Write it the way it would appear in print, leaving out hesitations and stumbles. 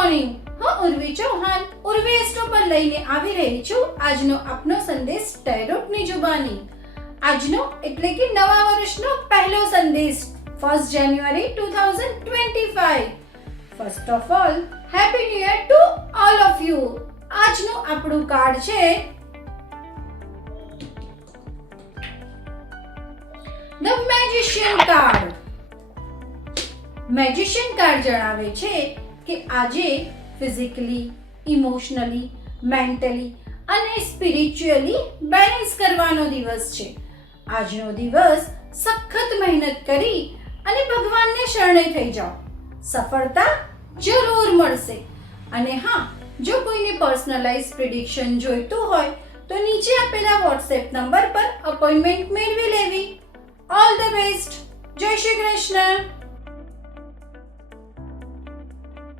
Morning. હું Urvi Chauhan Urvi astro પર લઈને આવી રહી છું આજનો આપનો સંદેશ ટેરોટની જુબાની. આજનો એટલે કે નવા વર્ષનો પહેલો સંદેશ 1 જાન્યુઆરી 2025. First of all happy new year to all of you. આજનું આપણું કાર્ડ છે the magician card. Magician card જણાવે છે કે આજે ફિઝિકલી, ઇમોશનલી, મેન્ટલી અને સ્પિરિચ્યુઅલી બેલેન્સ કરવાનો દિવસ છે. આજનો દિવસ સખત મહેનત કરી અને ભગવાનને શરણે થઈ જાઓ. સફળતા જરૂર મળશે. અને હા, જો કોઈને પર્સનલાઇઝ પ્રિડિક્શન જોઈતું હોય તો નીચે આપેલા વોટ્સએપ નંબર પર અપોઇન્ટમેન્ટ મેળવી લેવી. All the best. જય શ્રી કૃષ્ણ.